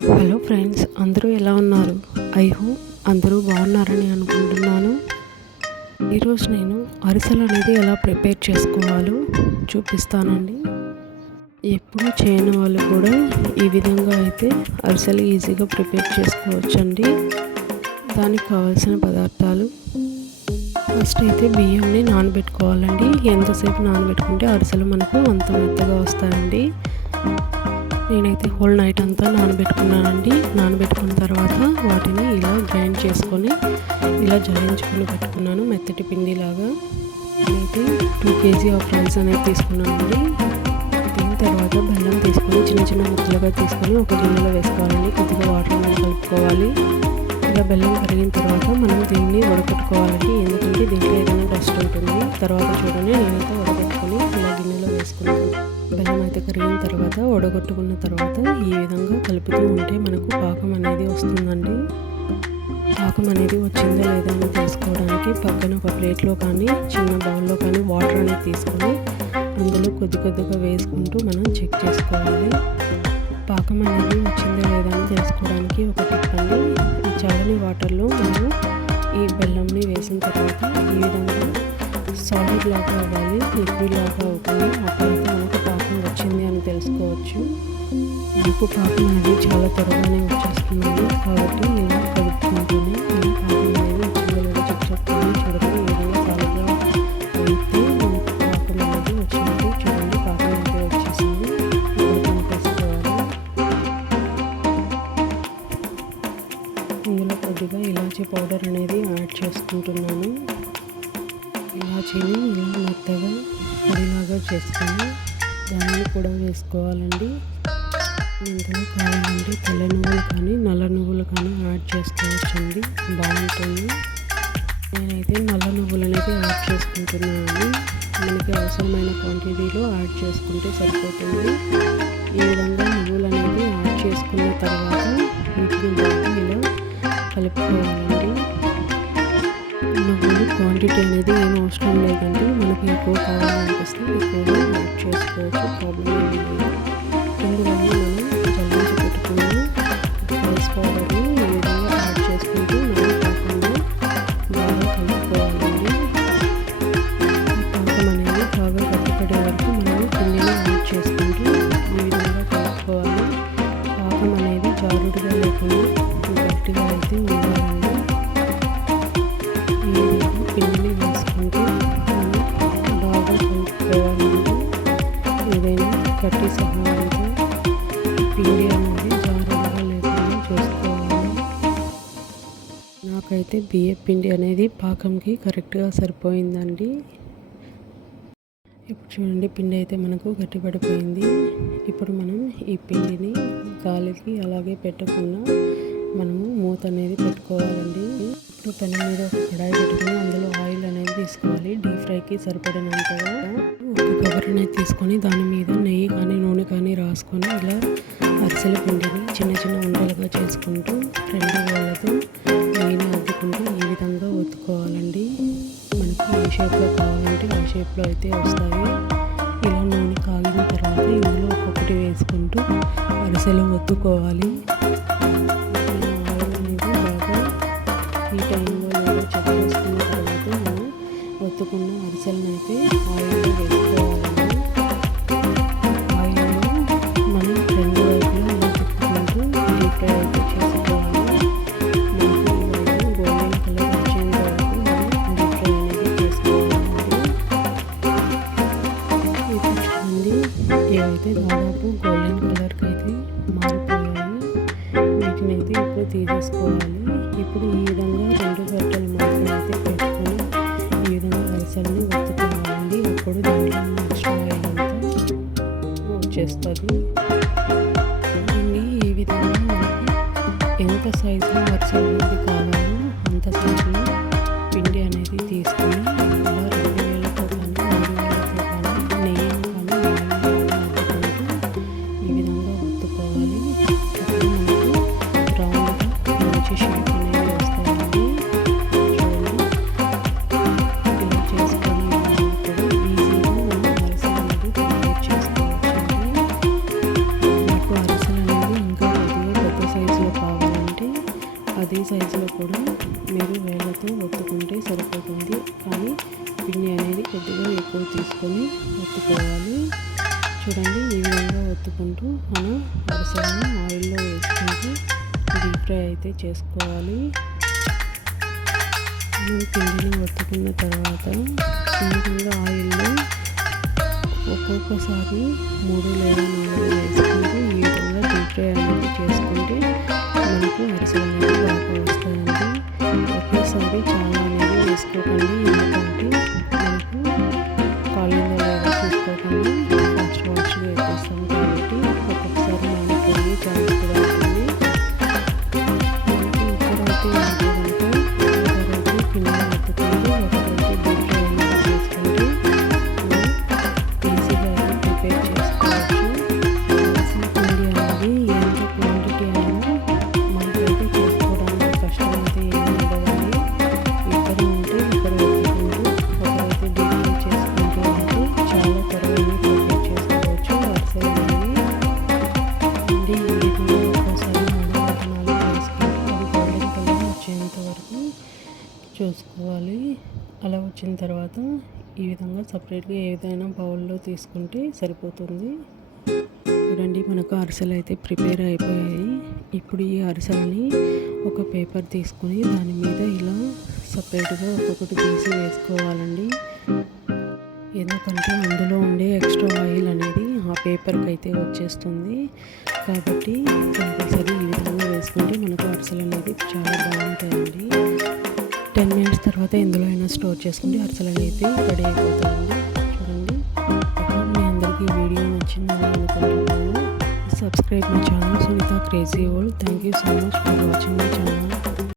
Hello friends, అందరూ ఎలా ఉన్నారు? ఐ హోప్ అందరూ బాగున్నారని అనుకుంటున్నాను. ఈరోజు నేను అరిసెలు అనేది ఎలా ప్రిపేర్ చేసుకోవాలో చూపిస్తానండి. ఎప్పుడు చేయని వాళ్ళు కూడా ఈ విధంగా అయితే అరిసెలు ఈజీగా ప్రిపేర్ చేసుకోవచ్చండి. దానికి కావాల్సిన పదార్థాలు, ఫస్ట్ అయితే బియ్యంని నానబెట్టుకోవాలండి. ఎంతసేపు నానబెట్టుకుంటే అరిసెలు మనకు అంత మెత్తగా వస్తాయండి. నేనైతే హోల్ నైట్ అంతా నానబెట్టుకున్నానండి. నానబెట్టుకున్న తర్వాత వాటిని ఇలా గ్రైండ్ చేసుకొని ఇలా జల్లించుకొని పెట్టుకున్నాను మెత్తటి పిండిలాగా. నేనైతే 2 kg ఆఫ్ రైస్ అనేది తీసుకున్నానండి. దీని తర్వాత బెల్లం తీసుకొని చిన్న చిన్న ముక్కలుగా తీసుకొని ఒక గిన్నెలో వేసుకోవాలండి. కొద్దిగా వాటర్ అనేది కలుపుకోవాలి. ఇలా బెల్లం కరిగిన తర్వాత మనం దీన్ని వడకట్టుకోవాలండి. ఎందుకంటే దీంట్లో ఏదైనా డస్ట్ ఉంటుంది. తర్వాత చూడండి, నేనైతే వడకట్టుకొని ఇలా గిన్నెలో వేసుకున్నాను. బెల్లం అయితే కరిగిన తర్వాత వడగొట్టుకున్న తర్వాత ఈ విధంగా కలుపుతూ ఉంటే మనకు పాకం అనేది వస్తుందండి. పాకం అనేది వచ్చిందా లేదా అని తెలుసుకోవడానికి పక్కన ఒక ప్లేట్లో కానీ చిన్న బౌల్లో కానీ వాటర్ అనేది తీసుకొని అందులో కొద్ది కొద్దిగా వేసుకుంటూ మనం చెక్ చేసుకోవాలి. పాకం అనేది వచ్చిందా లేదా అని తెలుసుకోవడానికి ఒక టిప్ అండి. ఈ చల్లని వాటర్లో మనం ఈ బెల్లంని వేసిన తర్వాత ఈ విధంగా సాలిడ్ లాగా అవ్వాలి, లిక్విడ్ లాగా అవుతుంది. అప్పుడైతే మనకు పాకం వచ్చింది అని తెలుసుకోవచ్చు. మనకు పాకం అనేది చాలా త్వరగానే వచ్చేస్తుందండి. కాబట్టి ఇలా కలుపుకుంటూనే మనం పాకం అనేది వచ్చిందో లేదో చెక్ చేసుకొని చూడండి. ఈ విధంగా సాలిడ్గా అయితే మనకు పాకం అనేది వచ్చినట్టు చూడండి. పాకం అయితే వచ్చేసింది. ఇప్పుడు కలిపేసుకోవాలి. ఇందులో కొద్దిగా ఇలాచీ పౌడర్ అనేది యాడ్ చేసుకుంటున్నాను. ఇలాచీని ఇలా మెత్తగా పొడిలాగా చేసుకొని దాన్ని కూడా వేసుకోవాలండి. ఇందులో కావాలంటే తెల్ల నువ్వులు కానీ నల్ల నువ్వులు కానీ యాడ్ చేసుకోవచ్చండి, బాగుంటుంది. నేనైతే నల్ల నువ్వులు అనేది యాడ్ చేసుకుంటున్నాను. మనకి అవసరమైన క్వాంటిటీలో యాడ్ చేసుకుంటే సరిపోతుంది. ఈ విధంగా నువ్వులు అనేది యాడ్ చేసుకున్న తర్వాత వీటిని బాగా ఇలా కలుపుకోవాలండి. నువ్వులు క్వాంటిటీ అనేది ఏం అవసరం లేదండి. మనకి ఎక్కువ కావాలనిపిస్తే ఎక్కువగా యాడ్ చేసుకోవచ్చు, ప్రాబ్లం ఏమీ లేదు. ఇందులో మనం జల్లించి పెట్టుకున్న రైస్ పౌడర్ని ఈ విధంగా యాడ్ చేసుకుంటూ మనం పాకంలో బాగా కలుపుకోవాలండి. ఈ పాకం అనేది బాగా గట్టిపడే వరకు మనం పిండిని యాడ్ చేసుకుంటూ ఈ విధంగా కలుపుకోవాలి. పాకం అనేది జారుడుగా లేకుండా గట్టిగా అయితే ఉండాలండి. పిండిని వేసుకుంటూ బాగా కలుపుకోవాలండి. ఏదైనా గట్టి సహాయంతో పిండి అనేది జారుగా లేకుండా చూసుకోవాలి. నాకైతే బియ్యం పిండి అనేది పాకంకి కరెక్ట్గా సరిపోయిందండి. ఇప్పుడు చూడండి, పిండి అయితే మనకు గట్టిపడిపోయింది. ఇప్పుడు మనం ఈ పిండిని గాలికి అలాగే పెట్టకుండా మనము మూత అనేది పెట్టుకోవాలండి. ఇప్పుడు పెనం మీద ఒక కడాయి పెట్టుకొని అందులో ఆయిల్ అనేది తీసుకోవాలి. డీప్ ఫ్రైకి సరిపడినంతగా ఒక కవర్ అనేది తీసుకొని దాని మీద నెయ్యి కానీ నూనె కానీ రాసుకొని ఇలా అరిసెల పిండిని చిన్న చిన్న ఉండలుగా చేసుకుంటూ రెండు వేళ్ళతో నెయ్యిని అద్దుకుంటూ ఈ విధంగా ఒత్తుకోవాలండి. మనకి ఏ షేప్లో కావాలంటే ఆ షేప్లో అయితే వస్తాయి. ఇలా నూనె కాగిన తర్వాత ఇందులో ఒక్కొక్కటి వేసుకుంటూ అరిసెలు ఒత్తుకోవాలి. ఈ టైంలో లేదో చెక్ చేసుకున్న తర్వాత మనం ఒత్తుకున్న అరిసెలను అయితే ఆయిల్లో వేసుకోవాలండి. ఆయిల్లో మనం రెండు వైపులా ఇలా తిప్పుకుంటూ డీప్ ఫ్రై అయితే చేసుకోవాలి. మనకి ఈ వైపు గోల్డెన్ కలర్ వచ్చేంత వరకు మనం డీప్ ఫ్రై అనేది చేసుకోవాలండి. ఇప్పుడు చూడండి, ఇవైతే దాదాపు గోల్డెన్ కలర్కి అయితే మారిపోయాయి. వీటిని అయితే ఇప్పుడు తీసేసుకోవాలి. ఇప్పుడు ఈ విధంగా రెండు గంటల మాత్రం అయితే పెట్టుకొని ఈ విధంగా అరిసెల్ని ఒత్తుకోవాలండి. అప్పుడు దాంట్లో ఎక్స్ట్రా ఆయిల్ అంతా వచ్చేస్తుంది. ఈ విధంగా మనకి ఎంత సైజులో అరిసెలు అనేది కావాలో అంత సైజులో పిండి అనేది తీసుకొని ఇలా 2 వేలతో కానీ 3 వేలతో కానీ నెయ్యిని కానీ ఆయిల్ అద్దుకుంటూ ఈ విధంగా ఒత్తుకోవాలి. అప్పుడు మనకు రౌండ్గా మంచి షేప్ అనేది వస్తాయండి. చూడండి, ఇలా చేసుకొని కూడా ఈజీగా మనం అరిసెలు అనేది ప్రిపేర్ చేసుకోవచ్చండి. నాకు అరిసెలు అనేది ఇంకా కొద్దిగా పెద్ద ఒత్తుకోవాలి. చూడండి, ఈ విధంగా ఒత్తుకుంటూ మనం అరిసెలను ఆయిల్లో వేసుకుంటూ డీప్ ఫ్రై అయితే చేసుకోవాలి. మనం పిండిని ఒత్తుకున్న తర్వాత ఈ విధంగా ఆయిల్లో ఒక్కొక్కసారి 3 లేదా 4 వేసుకుంటూ ఈ విధంగా డీప్ ఫ్రై అనేది చేసుకుంటే మనకు అరిసెలు అనేది బాగా వస్తాయండి. ఒకేసారి చాలా అనేది వేసుకోకండి, ఎందుకంటే మనకు కాలిందో లేదో చూసుకోకండి ఫాస్ట్గా వేసేస్తాం కాబట్టి ఒక్కొక్కసారి నానిపోయి ఛాన్స్ కూడా అవుతుంది. మనకి ఇక్కడైతే ఒకరైతే పిండి ఒత్తుకుంటే ఒకరైతే డీప్ ఫ్రై అనేది చేసుకుంటే ఈజీగా అయితే ప్రిపేర్ చేసుకోవచ్చు. అరిసెల పిండి అనేది ఎంత క్వాంటిటీ అయినా మనకైతే చేసుకోవడానికి కష్టం అయితే ఏమి ఉండదండి. ఇద్దరు ఉంటే ఒకరు ఒత్తుకుంటూ ఒకరైతే డీప్ ఫ్రై చేసుకుంటూ ఉంటే చాలా త్వరగా ప్రిపేర్ చేసుకోవచ్చు అరిసెలు అనేవి. ఈ విధంగా ఒక్కోసారి 3 లేదా 4 వేసుకుంటూ అది గోల్డెన్ కలర్ వచ్చేంత వరకు చూసుకోవాలి. అలా వచ్చిన తర్వాత ఈ విధంగా సపరేట్గా ఏదైనా బౌల్లో తీసుకుంటే సరిపోతుంది. చూడండి, మనకు అరిసెలు అయితే ప్రిపేర్ అయిపోయాయి. ఇప్పుడు ఈ అరిసెలని ఒక పేపర్ తీసుకొని దాని మీద ఇలా సపరేట్గా ఒక్కొక్కటి తీసి వేసుకోవాలండి. ఎందుకంటే అందులో ఉండే ఎక్స్ట్రా ఆయిల్ అనేది ఆ పేపర్కి అయితే వచ్చేస్తుంది. కాబట్టి కంపల్సరీ ఈ విధంగా వేసుకుంటే మనకు అరిసెలు అనేది చాలా బాగుంటాయండి. 10 మినిట్స్ తర్వాత ఎందులో అయినా స్టోర్ చేసుకుంటే అరిసెలు అనేది రెడీ అయిపోతాయండి. చూడండి, మీ అందరికీ ఈ వీడియో నచ్చిందని అనుకుంటున్నాను. Subscribe my channel Sunitha crazy world. Thank you so much for watching my channel.